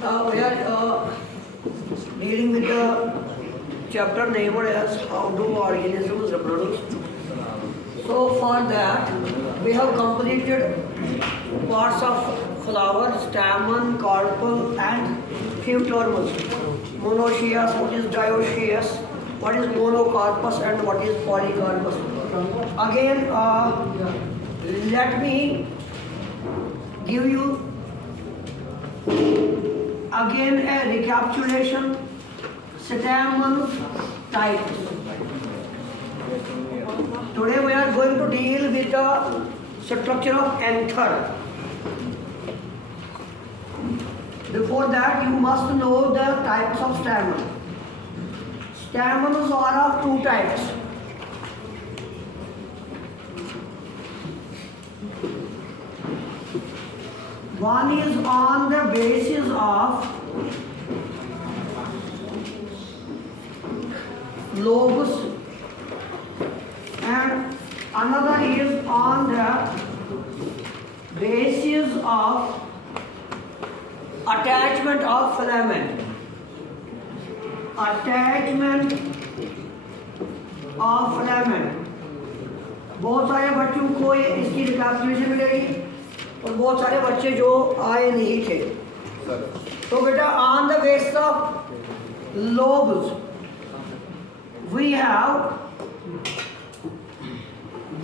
Now we are dealing with the chapter named as How Do Organisms Reproduce. So for that we have completed parts of flower, stamen, carpel and few terms. Monoecious, what is dioecious, what is monocarpus and what is polycarpus. Again, let me give you again a recapitulation. Stamen types. Today we are going to deal with the structure of anther. Before that, you must know the types of stamen. Stamens are of two types. One is on the basis of lobes and another is on the basis of attachment of filament. Attachment of filament. बहुत सारे बच्चों को ये इसकी recapitulation मिलेगी और बहुत सारे बच्चे जो आए नहीं थे. तो बेटा on the basis of lobes we have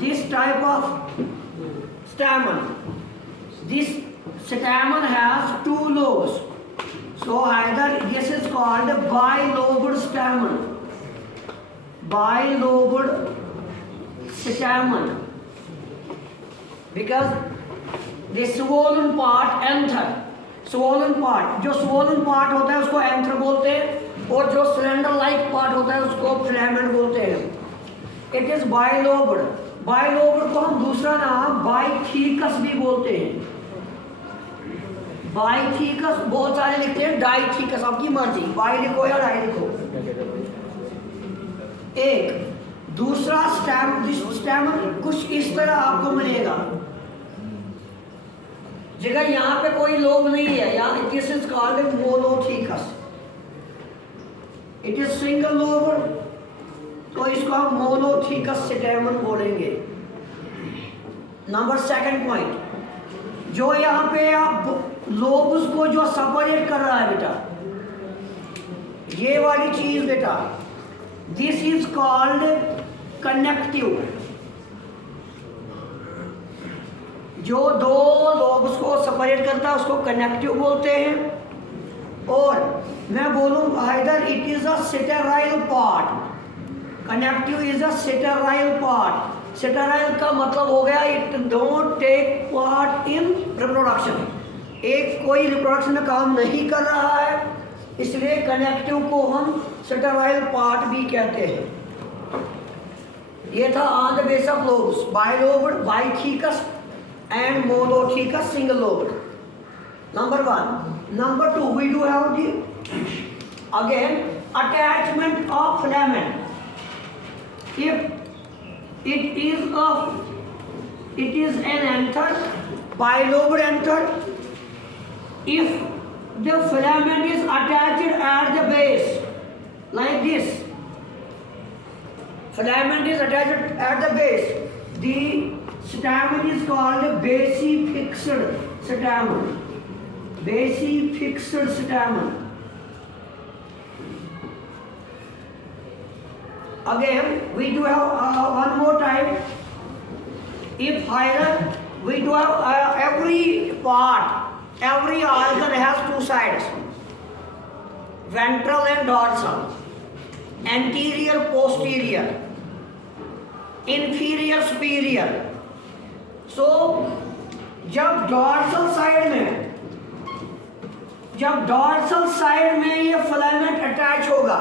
this type of stamen. This stamen has two lobes. So either this is called bilobed stamen. Bilobed stamen. Because the swollen part anther. Swollen part, जो swollen part होता है उसको anther बोलते हैं और जो slender like part होता है उसको filament बोलते हैं. It is bilobed. Bilobed को हम दूसरा नाम बाइथिकस भी बोलते हैं. बाइथिकस बहुत सारे लिखते हैं डाइथिकस, आपकी मर्जी, बाई लिखो या डाई लिखो. एक दूसरा स्टेम कुछ इस तरह आपको मिलेगा. जगह यहाँ पे कोई लोब नहीं है, यहाँ this is called monothecous. It is single lobe, तो इसको हम मोनोथिकस स्टेमन बोलेंगे. नंबर सेकंड पॉइंट, जो यहाँ पे आप लोब्स को जो सेपरेट कर रहा है बेटा, ये वाली चीज बेटा, दिस इज कॉल्ड कनेक्टिव. जो दो लोब्स को सेपरेट करता है उसको कनेक्टिव बोलते हैं. और मैं बोलूँ either it is a sterile part. Connective is a sterile part. Sterile का मतलब हो गया it don't take part in reproduction. एक कोई रिप्रोडक्शन में काम नहीं कर रहा है, इसलिए कनेक्टिव को हम स्टेराइल पार्ट भी कहते हैं. ये था on the base of lobes, bilobed, bithecous and monothecus single lobed. Number one. Number two, we do have the again attachment of filament. If it is an anther, bilobed anther, if the filament is attached at the base like this, filament is attached at the base, the stamen is called basifixed stamen. Basifixed stamen. Again, we do have one more type. If either we do have every part, every organ has two sides, ventral and dorsal, anterior, posterior, inferior, superior. So जब dorsal side में ये filament attach होगा,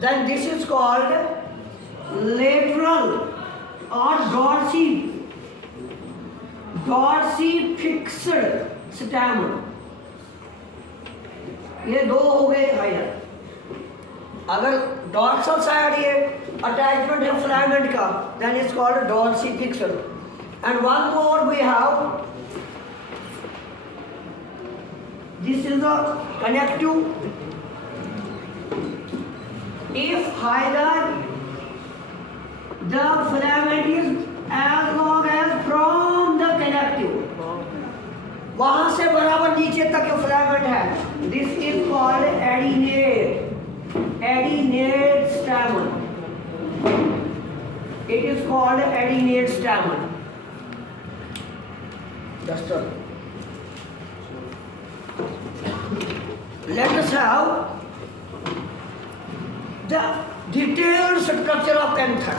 then this is called lateral or dorsifixed stamen. ये दो हो गए higher. अगर dorsal side ये अटैचमेंट है फिलामेंट का, then it's called dorsifixed. And one more we have This is the connective. If either the filament is as long as from the connective, वहां से बराबर नीचे तक जो फिलामेंट है, this is called adnate stamen. It is called adennate stamen. Just let us have the detailed structure of anther.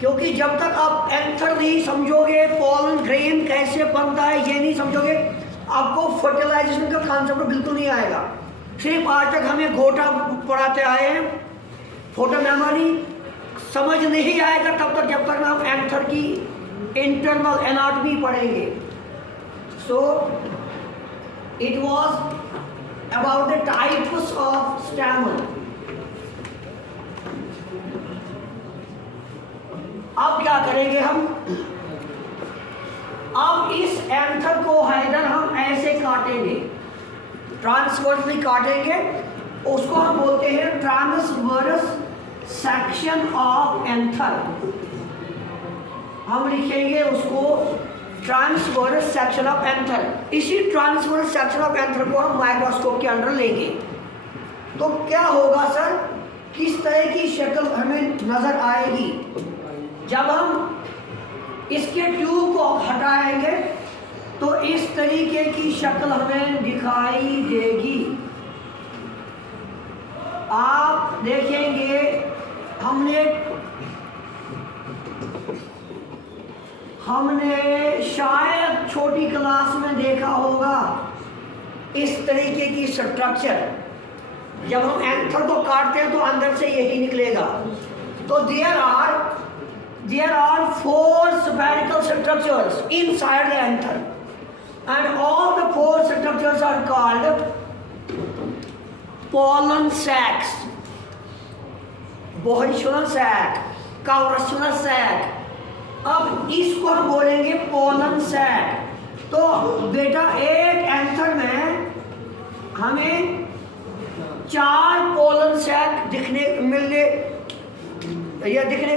क्योंकि जब तक आप एंथर नहीं समझोगे, पॉलन ग्रेन कैसे बनता है ये नहीं समझोगे, आपको फर्टिलाइजेशन का कॉन्सेप्ट बिल्कुल नहीं आएगा. सिर्फ आज तक हमें घोटा पढ़ाते आए हैं, फोटो मेमोरी समझ नहीं आएगा तब तक जब तक हम एंथर की इंटरनल एनाटॉमी पढ़ेंगे. So it was about the types of stamen. अब क्या करेंगे हम, अब इस एंथर को हैदर हम ऐसे काटेंगे, ट्रांसवर्सली काटेंगे, उसको हम बोलते हैं ट्रांसवर्स सेक्शन ऑफ एंथर. हम लिखेंगे उसको ट्रांसवर्स सेक्शन ऑफ एंथर. इसी ट्रांसवर्स सेक्शन ऑफ एंथर को हम माइक्रोस्कोप के अंदर लेंगे तो क्या होगा सर, किस तरह की शक्ल हमें नजर आएगी. जब हम इसके ट्यूब को हटाएंगे तो इस तरीके की शक्ल हमें दिखाई देगी. आप देखेंगे हमने शायद छोटी क्लास में देखा होगा इस तरीके की स्ट्रक्चर. जब हम एंथर को काटते हैं तो अंदर से यही निकलेगा. तो there are 4 spherical structures inside the anther, and all the 4 structures are called pollen sacs. Bohrischner sac, Kauraschner sac. अब इसको हम बोलेंगे पोलन सैक. तो बेटा एक एंथर में हमें 4 पोलन सैक दिखने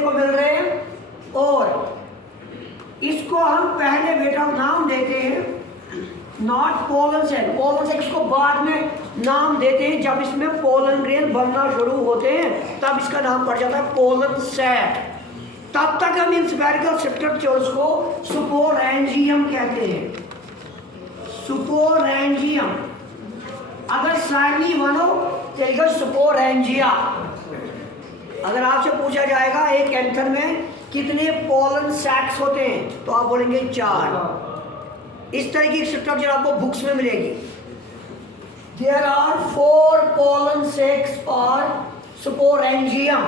को मिल रहे हैं. और इसको हम पहले बेटा नाम देते हैं not pollen sac. Pollen sac को बाद में नाम देते हैं जब इसमें पोलन ग्रेन बनना शुरू होते हैं, तब इसका नाम पड़ जाता है पोलन सैक. तब तक हम इन स्फेरिकल स्ट्रक्चर्स को स्पोरेंजियम कहते हैं. स्पोरेंजियम. अगर सारणी बनो चलेगा स्पोरेंजिया. अगर आपसे पूछा जाएगा एक एंथर में कितने पोलन सैक्स होते हैं तो आप बोलेंगे 4. इस तरह की स्ट्रक्चर आपको बुक्स में मिलेगी. देयर आर 4 पोलन सैक्स और स्पोरेंजियम.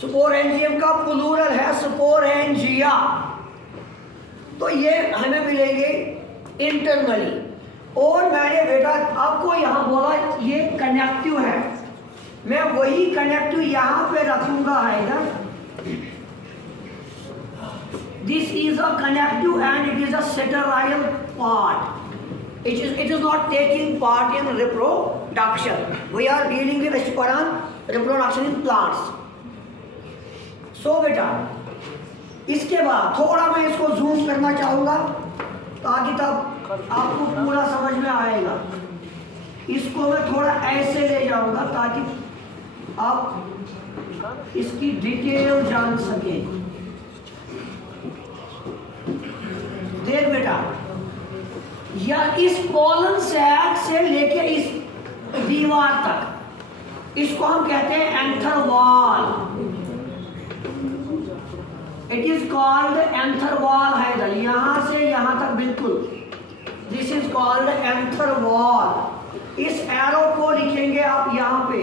स्पोरेंजियम का प्लूरल है स्पोरेंजिया. तो ये हमें मिलेंगे इंटरनली. और मैंने बेटा आपको यहाँ बोला ये कनेक्टिव है, मैं वही कनेक्टिव यहाँ पे रखूंगा है ना. This is a connective and it is a sterile part. It is not taking part in reproduction. We are dealing with reproduction in plants. So बेटा इसके बाद थोड़ा मैं इसको जूम करना चाहूँगा ताकि तब आपको पूरा समझ में आएगा. इसको मैं थोड़ा ऐसे ले जाऊँगा ताकि आप इसकी डिटेल जान सकें. देख बेटा, या इस पोलन सैक से लेके इस दीवार तक इसको हम कहते हैं anther wall. It is called anther wall है. यहाँ से यहाँ तक बिल्कुल this is called anther wall. इस एरो को लिखेंगे आप यहाँ पे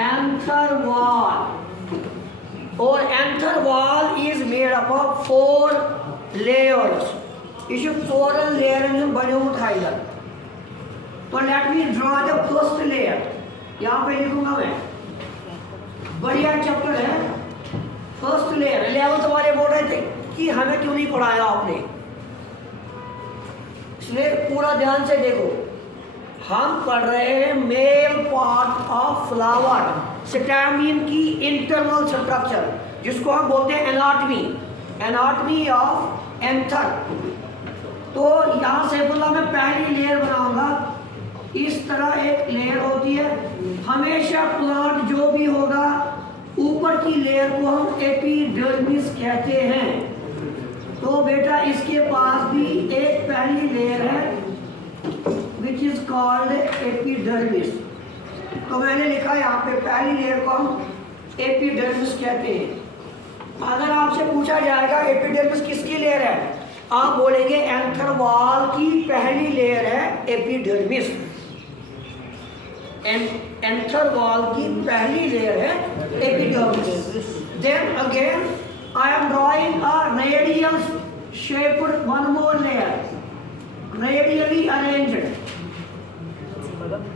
एंथर वॉल. और anther wall is made up of 4 layers. ये 4 लेयर में बने हुए हैं. तो let me draw the first layer. यहाँ पे लिखूंगा मैं, बढ़िया चैप्टर है फर्स्ट लेयर. 11th वाले बोल रहे थे कि हमें क्यों नहीं पढ़ाया आपने. इसलिए पूरा ध्यान से देखो, हम पढ़ रहे हैं male part of flower, stamen की इंटरनल स्ट्रक्चर, जिसको हम बोलते हैं एनाटमी, एनाटमी ऑफ एंथर। तो यहाँ सैफुल्लाह में पहली लेयर बनाऊंगा, इस तरह एक लेयर होती है। हमेशा प्लांट जो भी होगा ऊपर की लेयर को हम एपिडर्मिस कहते हैं। तो बेटा इसके पास भी एक पहली लेयर है विच इज कॉल्ड एपिडर्मिस। तो मैंने लिखा यहाँ पे पहली लेयर को हम एपिडर्मिस कहते हैं। अगर आपसे पूछा जाएगा एपिडर्मिस किसकी लेयर है, आप बोलेंगे एंथर वॉल की पहली लेयर है एपिडर्मिस। एंथर वॉल की पहली लेयर है epidermis. Then again I am drawing a radial shaped one more layer, radially arranged.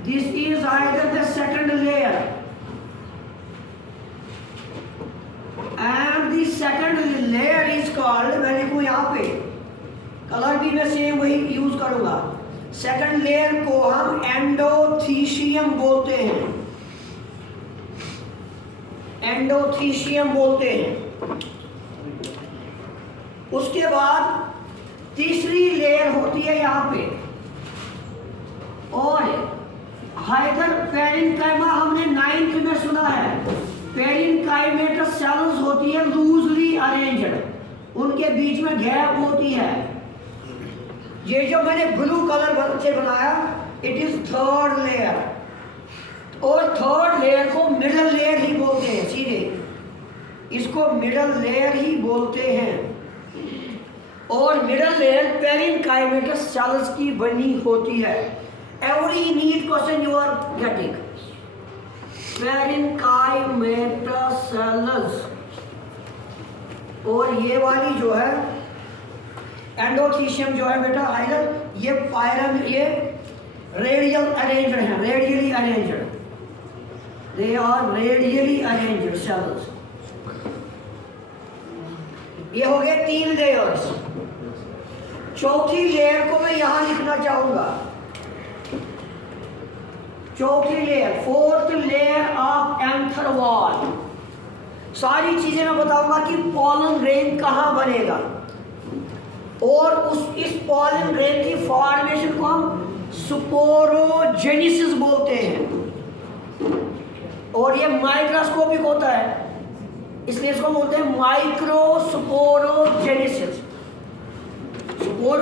This is either the second layer, and the second layer is called, मैं लिखूँ यहाँ पे, colour भी मैं same वही यूज करूँगा। सेकंड लेयर को हम एंडोथीशियम बोलते हैं, एंडोथीशियम बोलते हैं। उसके बाद तीसरी लेयर होती है यहाँ पे, और हाइडर पेरिनकाइमा हमने 9th में सुना है। पेरिनकाइमेटस सेल्स होती है लूजली अरेंज्ड, उनके बीच में गैप होती है। ये जो मैंने ब्लू कलर से बनाया इट इज थर्ड लेयर, और थर्ड लेयर को मिडल लेयर ही बोलते हैं, सीधे इसको मिडल लेयर ही बोलते हैं। और मिडल लेयर पेरिनकाइमेटस सेल्स की बनी होती है। Every NEET question you are getting, parenchymatous cells. और ये वाली जो है एंडोथीशियम जो है बेटा हाइडर, ये पायरम, ये रेडियल अरेंज्ड है, radially arranged, they are radially arranged cells. ये हो गए 3 लेयर्स। चौथी लेयर को मैं यहां लिखना चाहूंगा, चौथी layer, fourth layer of anther wall. सारी चीजें मैं बताऊंगा कि पॉलन ग्रेन कहां बनेगा, और इस पॉलन ग्रेन की फॉर्मेशन को हम स्पोरोजेनेसिस बोलते हैं। और ये माइक्रोस्कोपिक होता है, इसलिए इसको बोलते हैं माइक्रोस्पोरोजेनेसिस। स्पोर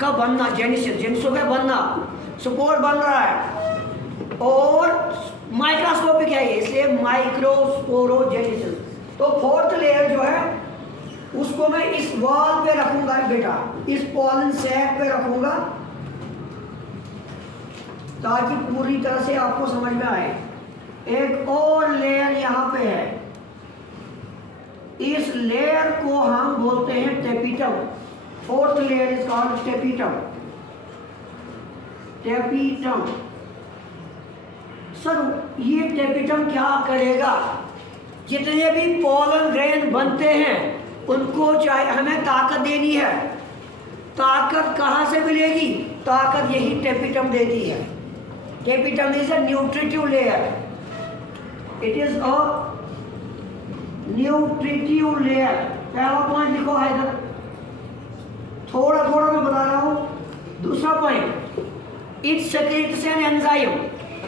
का बनना, जेनेसिस, जेनेसिस का बनना, स्पोर बन रहा है, और माइक्रोस्कोपिक है ये, इसलिए माइक्रोस्पोरोजेनेसिस। तो फोर्थ लेयर जो है उसको मैं इस वॉल पे रखूंगा बेटा, इस पॉलन सैक पे रखूंगा, ताकि पूरी तरह से आपको समझ में आए। एक और लेयर यहाँ पे है, इस लेयर को हम बोलते हैं tapetum. Fourth layer is called tapetum. Tapetum sir, ये टेपिटम क्या करेगा? जितने भी पॉलन ग्रेन बनते हैं उनको चाहे हमें ताकत देनी है। ताकत कहाँ से मिलेगी? ताकत यही टेपिटम देती है। Tapetum is a nutritive layer, it is a nutritive layer. पहला पॉइंट लिखो है इधर, थोड़ा थोड़ा मैं बता रहा हूँ। दूसरा point, it secretes an enzyme.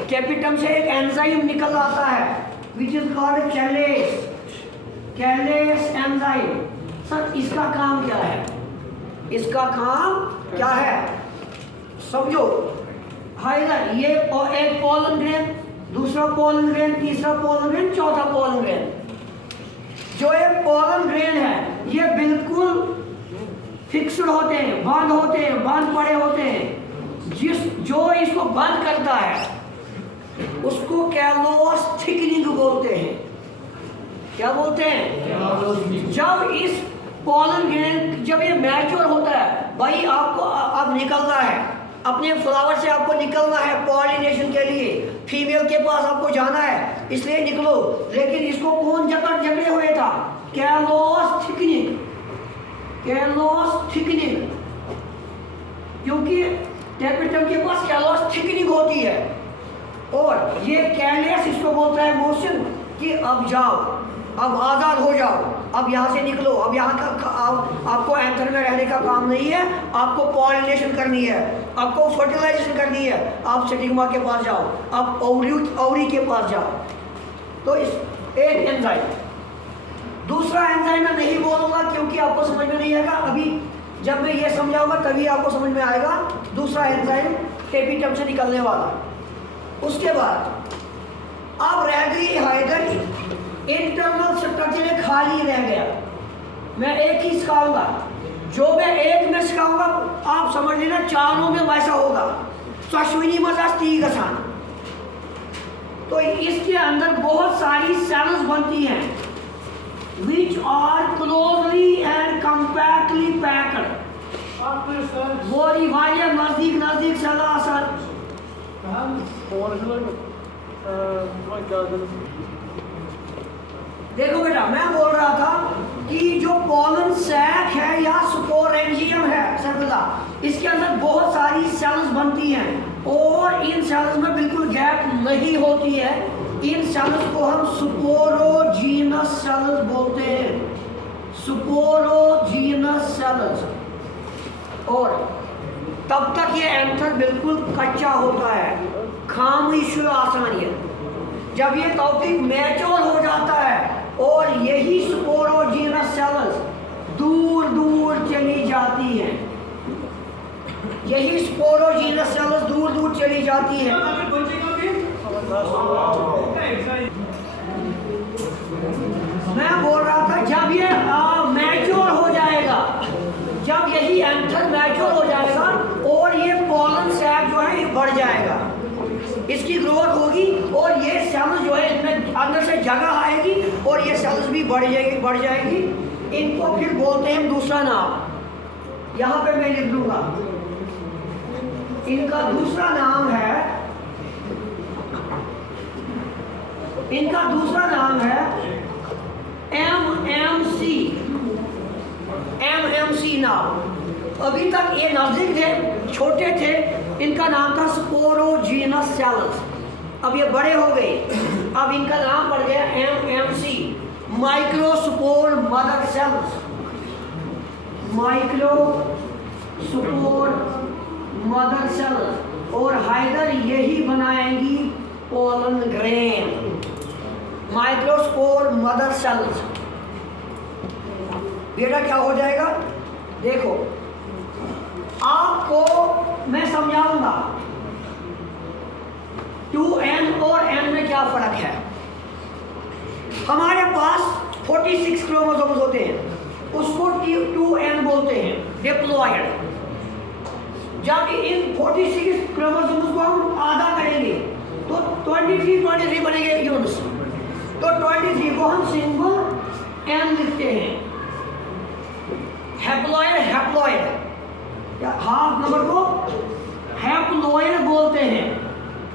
Tapetum से एक एंजाइम निकल आता है which is called callase, callase enzyme. Sir इसका काम क्या है? इसका काम क्या है समझो। हाइडर, ये एक पॉलन ग्रेन, दूसरा पॉलन ग्रेन, तीसरा पॉलन ग्रेन, चौथा पॉलन ग्रेन। जो ये पॉलन ग्रेन है ये बिल्कुल फिक्स्ड होते हैं, बंद होते हैं, बंद पड़े होते हैं। जो इसको बंद करता है उसको कैलोस थिकनिंग बोलते हैं। क्या बोलते हैं? जब इस पॉलन ग्रेन जब ये मैच्योर होता है, भाई आपको अब निकलना है अपने फ्लावर से, आपको निकलना है पॉलिनेशन के लिए, फीमेल के पास आपको जाना है, इसलिए निकलो। लेकिन इसको कौन जकड़े हुए था? Callus thickening, callus thickening. क्योंकि टेपिटम के पास कैलस थिकनिंग होती है, और ये कैलियस इसको बोलता है मोशन कि अब जाओ, अब आज़ाद हो जाओ, अब यहाँ से निकलो, अब यहाँ का आपको एंथर में रहने का काम नहीं है, आपको पॉलिनेशन करनी है, आपको फर्टिलाइजेशन करनी है, आप स्टिग्मा के पास जाओ, आप ओवरी के पास जाओ। तो इस एक एंजाइम, दूसरा एंजाइम मैं नहीं बोलूँगा क्योंकि आपको समझ में नहीं आएगा, अभी जब मैं ये समझाऊंगा तभी आपको समझ में आएगा। दूसरा एंजाइम टेपिटम से निकलने वाला। उसके बाद अब रह गई हाइडर इंटरनल स्ट्रक्चर, खाली रह गया। मैं एक ही सिखाऊंगा, जो मैं एक में सिखाऊंगा आप समझ लेना चारों में वैसा होगा। सश्विनी मजास्ती गसान। तो इसके अंदर बहुत सारी सेल्स बनती हैं which are closely and compactly packed। वो रिवाइया नजदीक नजदीक सला सर। देखो बेटा, मैं बोल रहा था कि जो पॉलन सैक है या स्पोरेंजियम है सर्वदा, इसके अंदर बहुत सारी सेल्स बनती हैं और इन सेल्स में बिल्कुल गैप नहीं होती है। इन सेल्स को हम स्पोरोजीनस सेल्स बोलते हैं, स्पोरोजीनस सेल्स। और तब तक ये एंथर बिल्कुल कच्चा होता है, खामोश आसानी है। जब ये टॉपिक मैच्योर हो जाता है और यही स्पोरोजीनस सेल्स दूर दूर चली जाती हैं, यही स्पोरोजीनस सेल्स दूर दूर चली जाती हैं। मैं बोल रहा था जब ये मैच्योर हो जाएगा, जब यही एंथर मैच्योर हो जाएगा और ये पॉलन सैक जो है ये बढ़ जाएगा, इसकी ग्रोथ होगी और ये सेल्स जो है इनमें अंदर से जगह आएगी और ये सेल्स भी बढ़ जाएगी। इनको फिर बोलते हैं दूसरा नाम, यहाँ पे मैं लिख दूंगा। इनका दूसरा नाम है MMC नाम। अभी तक ये नजदीक थे, छोटे थे, इनका नाम था स्पोरोजीनस सेल्स। अब ये बड़े हो गए, अब इनका नाम पड़ गया MMC, microspore mother sales. Microspore mother sales. और हाइडर यही बनाएंगी pollen grain. Microspore mother sales. बेटा क्या हो जाएगा, देखो आपको मैं समझाऊंगा 2n और n में क्या फर्क है। हमारे पास 46 क्रोमोसोम्स होते हैं, उसको 2n बोलते हैं, डिप्लॉयड। जब इन 46 क्रोमोसोम्स को हम आधा करेंगे तो 23 बनेंगे यूनिट्स। तो 23 को हम सिंगल n लिखते हैं। हैप्लॉयड हाफ नंबर को हैप्लॉयड बोलते हैं,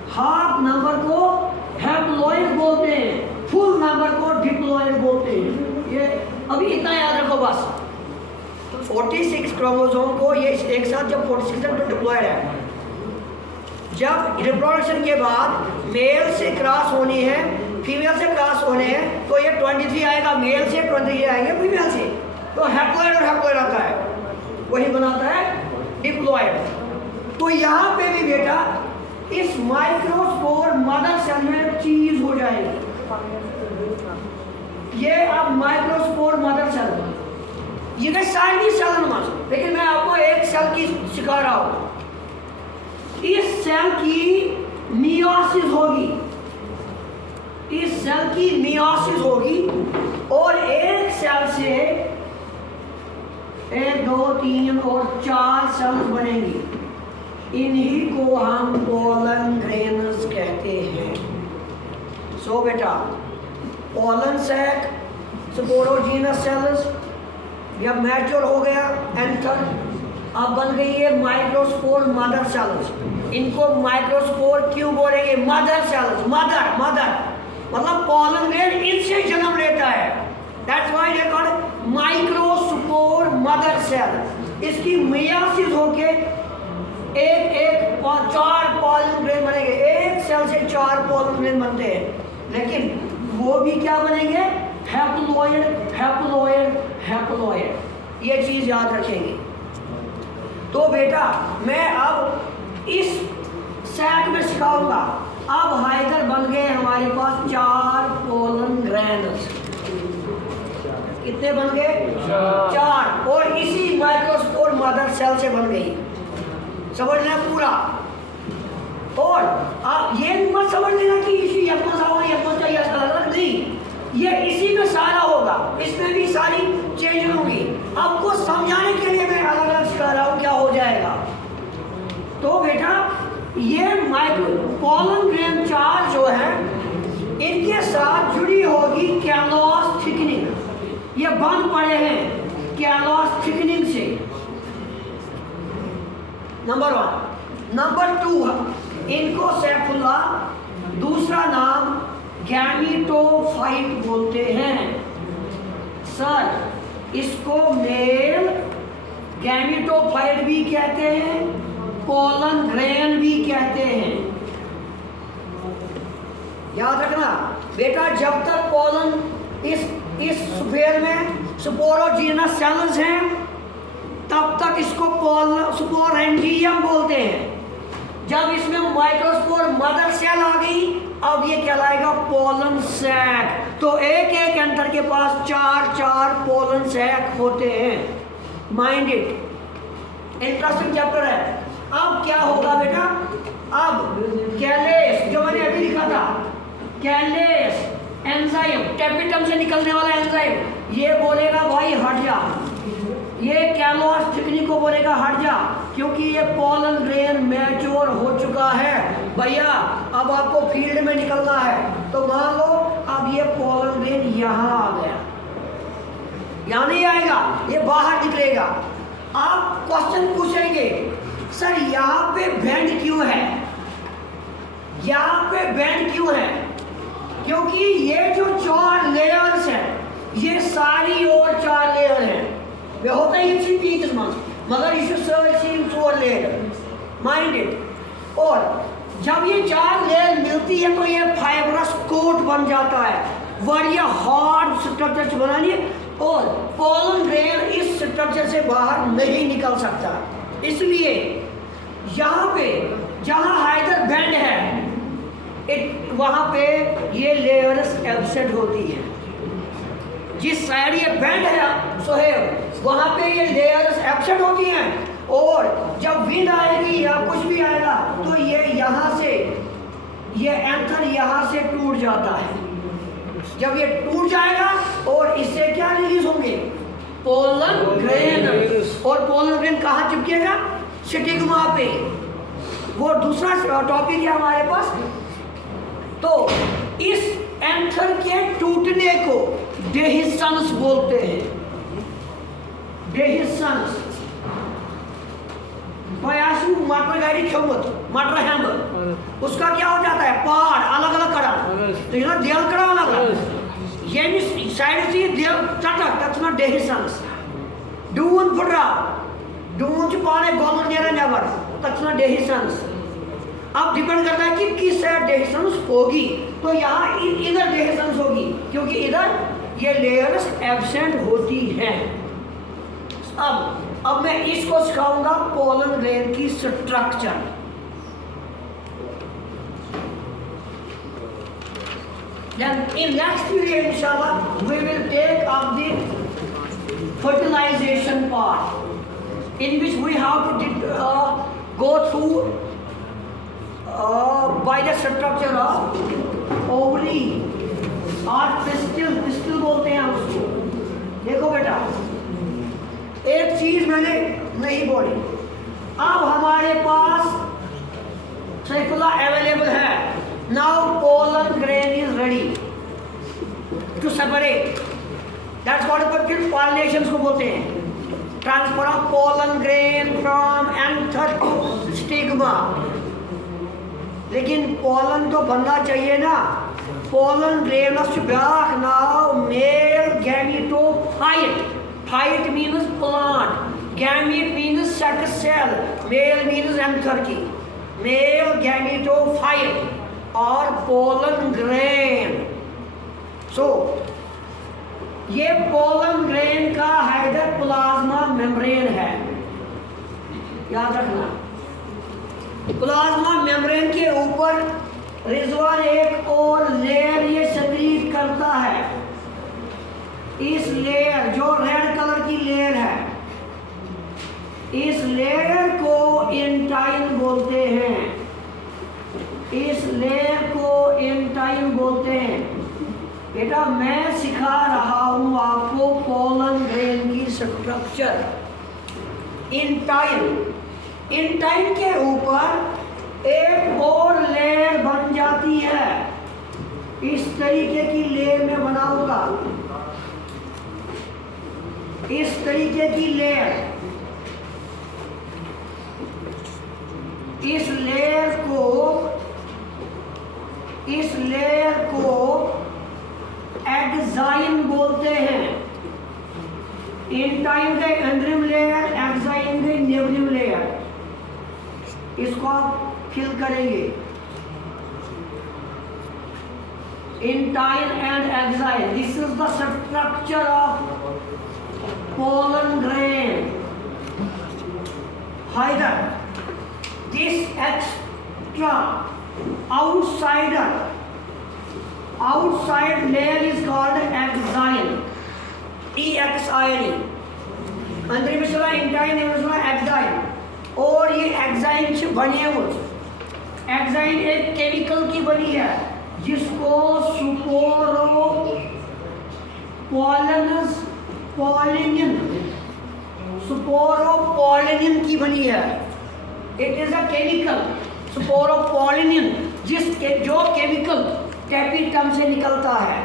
हाफ नंबर को हैप्लॉयड बोलते हैं, फुल नंबर को डिप्लॉयड बोलते हैं। ये अभी इतना याद रखो बस। 46 क्रोमोसोम को ये एक साथ जब 46 तो डिप्लॉयड है। जब रिप्रोडक्शन के बाद मेल से क्रॉस होनी है, फीमेल से क्रॉस होने हैं, तो ये 23 आएगा मेल से, 23 आएंगे फीमेल से। तो हैप्लॉयड और हैप्लॉयड आता है, वही बनाता है डिप्लॉयड। तो यहाँ पे भी बेटा इस माइक्रोस्पोर मदर सेल में चीज हो जाएगी। ये अब माइक्रोस्पोर मदर सेल, ये सारी सेल नमस, लेकिन मैं आपको एक सेल की सिखा रहा हूँ। इस सेल की मियोसिस होगी, इस सेल की मियोसिस होगी और एक सेल से 1 2 3 और 4 सेल्स बनेंगी। इन्हीं को हम पोलन ग्रेन्स कहते हैं। सो बेटा पोलन सैक, स्पोरोजीनस सेल्स जब मैच्योर हो गया एंथर, अब बन गई है माइक्रोस्पोर मदर सेल्स। इनको माइक्रोस्पोर क्यों बोलेंगे? मदर सेल्स, मदर मतलब पोलन ग्रेन इनसे जन्म लेता है। That's why they called microspore mother cell. इसकी मियोसिस होके पास 4 पॉलन ग्रेन बनेंगे। एक सेल से 4 पॉलन ग्रेन बनते हैं, लेकिन वो भी क्या बनेंगे? Haploid, haploid, haploid. ये चीज याद रखेंगे। तो बेटा मैं अब इस सैक में सिखाऊंगा। अब हाइड्र बन गए हमारे पास 4 पोलन ग्रैन्स। कितने बन गए? 4। और इसी माइक्रोस्पोर मदर सेल से बन गई। समझ लेना पूरा। और आप ये मत समझ लेना कि इसी यत्मस होगा, यत्मस का यश अलग नहीं, ये इसी में सारा होगा, इसमें भी सारी चेंज होंगी। आपको समझाने के लिए मैं अलग अलग सिखा रहा हूँ क्या हो जाएगा। तो बेटा ये पोलन ग्रेन 4 जो है, इनके साथ जुड़ी होगी कैलोस थिकनिंग। ये बंद पड़े हैं कैलोस थिकनिंग से, नंबर 1। नंबर 2, इनको सेफुला, दूसरा नाम गैमीटोफाइट बोलते हैं। सर इसको मेल गैमीटोफाइट भी कहते हैं, पोलन ग्रेन भी कहते हैं। याद रखना बेटा, जब तक पोलन इस स्फेयर में स्पोरोजीनस सेल्स हैं, तब तक इसको स्पोरेंजियम बोलते हैं। जब इसमें माइक्रोस्पोर मदर सेल आ गई, अब ये कहलाएगा पोलन सैक। तो एक एक एंटर के पास 4 पोलन सैक होते हैं। माइंड इट, इंटरेस्टिंग चैप्टर है। अब क्या होगा बेटा? अब कैलेस, जो मैंने अभी लिखा था, कैलेस एंजाइम, टेपिटम से निकलने वाला एंजाइम, ये बोलेगा भाई हट जा। ये कैलोस थिकनिंग को बोलेगा हट जा, क्योंकि ये पोलन ग्रेन मैच्योर हो चुका है भैया, अब आपको फील्ड में निकलना है। तो मान लो अब ये पोलन ग्रेन यहाँ आ गया, यहाँ नहीं आएगा, ये बाहर निकलेगा। आप क्वेश्चन पूछेंगे सर यहाँ पे बेंड क्यों है? यहाँ पे बेंड क्यों है? क्योंकि ये जो 4 लेयर्स हैं, ये सारी और 4 लेयर हैं। वे होता है इसी पीछे मगर इसे सर्चिंग 4 लेयर, माइंड इट। और जब ये 4 लेयर मिलती है तो ये फाइब्रस कोट बन जाता है, बढ़िया हार्ड स्ट्रक्चर बनानी है। और पोलन ग्रेन इस स्ट्रक्चर से बाहर नहीं निकल सकता, इसलिए यहाँ पे जहाँ हाइड्र बेंड है, वहाँ पे ये लेयर्स एब्सेंट होती है। जिस साइड ये बेंड है सोहेब, वहाँ पे ये लेयर्स एब्सेंट होती हैं। और जब विंड आएगी या कुछ भी आएगा तो ये यहाँ से, ये एंथर यहाँ से टूट जाता है। जब ये टूट जाएगा और इससे क्या रिलीज होंगे? Pollen grain. और पोलन ग्रेन कहाँ चिपकेगा? स्टिग्मा पे। वो दूसरा टॉपिक है हमारे पास। तो इस एंथर के टूटने को डेहिसन्स बोलते हैं। डेहिसन्स बयासु मटर गाड़ी खेमत मटर हैमर, उसका क्या हो जाता है? पार अलग अलग करा, तो ये ना देल करा अलग अलग, ये भी साइड से देल चटक, that's not dehiscence। Doon फुटरा, Doon च पाने गोमर नेरा नेवर, that's not dehiscence। अब डिपेंड करता है कि किस साइड डेहिसन्स होगी। तो यहाँ इधर डेहिसन्स होगी, क्योंकि इधर ये लेयर्स एब्सेंट होती हैं। अब मैं इसको सिखाऊंगा पोलन ग्रेन की structure. Then in next video inshallah we will take up the fertilization part, in which we have to go through by the structure of ovary और पिस्टिल बोलते हैं उसको। देखो बेटा, एक चीज मैंने नहीं बोली, अब हमारे पास सेफुला अवेलेबल है। Now pollen grain is ready to separate, that's what pollination को बोलते हैं, transfer of pollen grain from anther to stigma. लेकिन पोलन तो बनना चाहिए ना। पोलन ग्रेनस ब्याख now male gametophyte. Phyte means plant, gamete means sex cell, male means anther की। मेल गैमेटोफाइट और पोलन ग्रेन। सो ये पोलन ग्रेन का हाइड्रोप्लाज्मा मेम्ब्रेन है, याद रखना। प्लाज्मा मेम्ब्रेन के ऊपर रिजवा एक और लेयर ये सक्रीट करता है। इस लेयर, जो रेड कलर की लेयर है, इस लेयर को इंटाइन बोलते हैं। इस लेयर को इंटाइन बोलते हैं। बेटा मैं सिखा रहा हूं आपको पोलन ग्रेन की स्ट्रक्चर। इंटाइन के ऊपर एक और लेयर बन जाती है, इस तरीके की लेयर में बना होगा, इस तरीके की लेयर। इस लेयर को एक्साइन बोलते हैं। इंटाइन के अंदरिम लेयर, एक्साइन के नेवरिम लेयर। इसको आप फिल करेंगे। Intine and exine, this is the structure of pollen grain. हाइडर, this extra outside layer is called axine, EXINE। अंदर मिसला इंटाइन मिसला एक्साइन। और ये एक्साइन से बने हुए, एक्साइन एक केमिकल की बनी है जिसको स्पोरोपोलिनिन की बनी है। It is a chemical sporopollenin, जो केमिकल टैपिटम से निकलता है।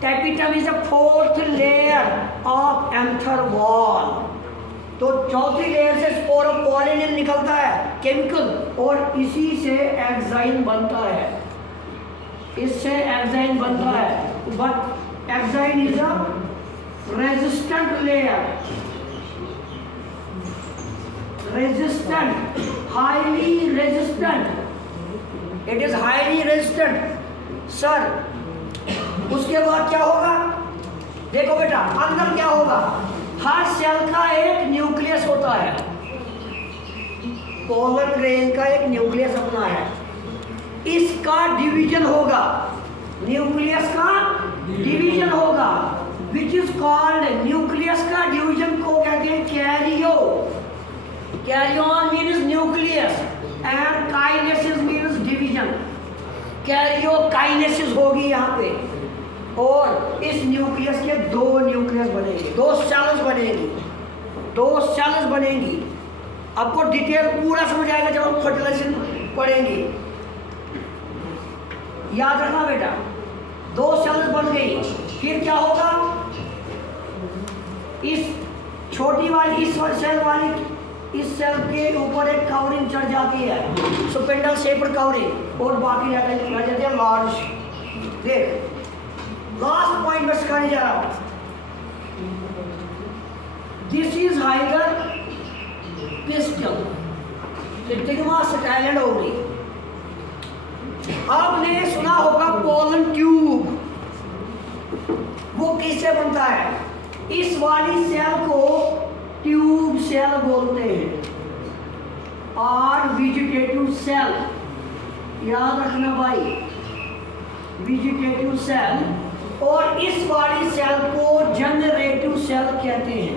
Tapetum is a fourth layer of anther wall. तो चौथी लेयर से स्पोरोपोलिनिन निकलता है केमिकल, और इसी से एक्साइन बनता है। इससे एक्साइन बनता है। But exine is a resistant layer, resistant, highly resistant. It is highly resistant sir. उसके बाद क्या होगा? देखो बेटा, अंदर क्या होगा? हर सेल का एक न्यूक्लियस होता है। पोलन ग्रेन का एक न्यूक्लियस अपना है। इसका डिवीजन होगा, न्यूक्लियस का डिवीजन होगा, विच इज कॉल्ड, न्यूक्लियस का डिवीजन को कहते हैं Cairo. कैरियोन means nucleus and kinesis means division. Karyokinesis होगी यहाँ पे, और इस न्यूक्लियस के दो न्यूक्लियस बनेंगे, दो सेल्स बनेंगी। आपको डिटेल पूरा समझ आएगा जब हम फर्टिलाइजेशन पढ़ेंगे। याद रखना बेटा, दो सेल्स बन गई, फिर क्या होगा? इस छोटी वाली, इस सेल के ऊपर एक कवरिंग चढ़ जाती है, स्पिंडल शेप्ड कवरिंग, और बाकी रह जाते हैं लार्ज। देख, लास्ट पॉइंट में सिखाने जा रहा हूं। This is hider pistil, stigma style and ovary. आपने सुना होगा पोलन ट्यूब, वो किससे बनता है? इस वाली सेल को ट्यूब सेल बोलते हैं, और वेजिटेटिव सेल, याद रखना भाई, वेजिटेटिव सेल। और इस वाली सेल को जनरेटिव सेल कहते हैं,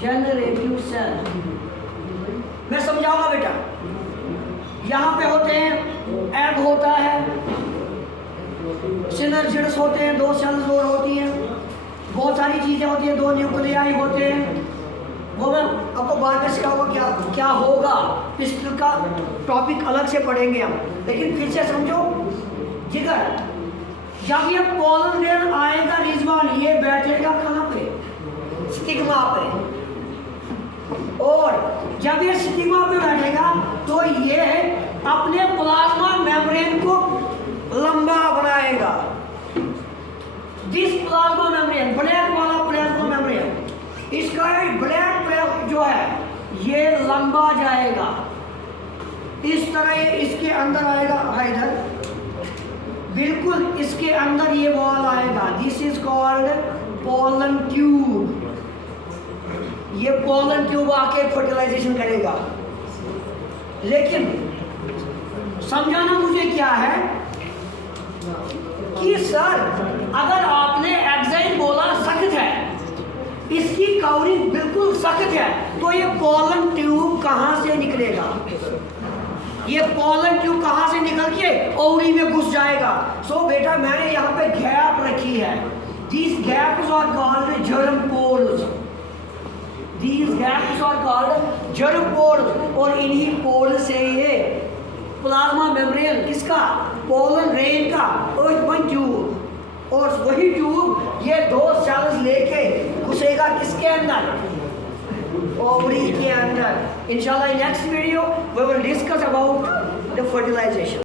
जनरेटिव सेल। मैं समझाऊंगा बेटा। यहाँ पे होते हैं, एग होता है, सिनर्जिड्स होते हैं, दो सेल्स और होती हैं, बहुत सारी चीजें होती हैं, दो न्यूक्लियाई होते हैं। वो मैं आपको बाद में सिखाऊंगा क्या होगा। पिस्टल का टॉपिक अलग से पढ़ेंगे हम, लेकिन फिर से समझो जिगर, जब ये पोलन ग्रेन आएगा रिजवान, ये बैठेगा कहाँ पे? स्टिग्मा पे। और जब ये स्टिग्मा पे बैठेगा तो ये अपने प्लाज्मा मेम्ब्रेन को लंबा बनाएगा। दिस प्लाज्मा मेम्ब्रेन, ब्लैक वाला प्लाज्मा मेम्ब्रेन, इसका ब्लैक जो है ये लंबा जाएगा, इस तरह ये इसके अंदर आएगा हैदर, बिल्कुल इसके अंदर ये वॉल आएगा। This is called pollen tube. ये पोलन ट्यूब आके फर्टिलाइजेशन करेगा। लेकिन समझाना मुझे क्या है कि सर अगर आपने एग्जाइम बोला सख्त है, इसकी कवरिंग बिल्कुल सख्त है, तो ये पोलन ट्यूब कहाँ से निकलेगा? ये पोलन ट्यूब कहाँ से निकल के ओवरी में घुस जाएगा? सो बेटा मैंने यहाँ पे गैप रखी है। These gaps are called germ pores. These gaps are called germ pores. और इन्हीं पोल से ये प्लाज्मा मेम्ब्रेन किसका? पोलन रेन का अर्थ ट्यूब। और वही ट्यूब ये 2 सेल्स लेके घुसेगा किसके अंदर? ओवरी के अंदर। इंशाल्लाह next video we will discuss about the fertilization.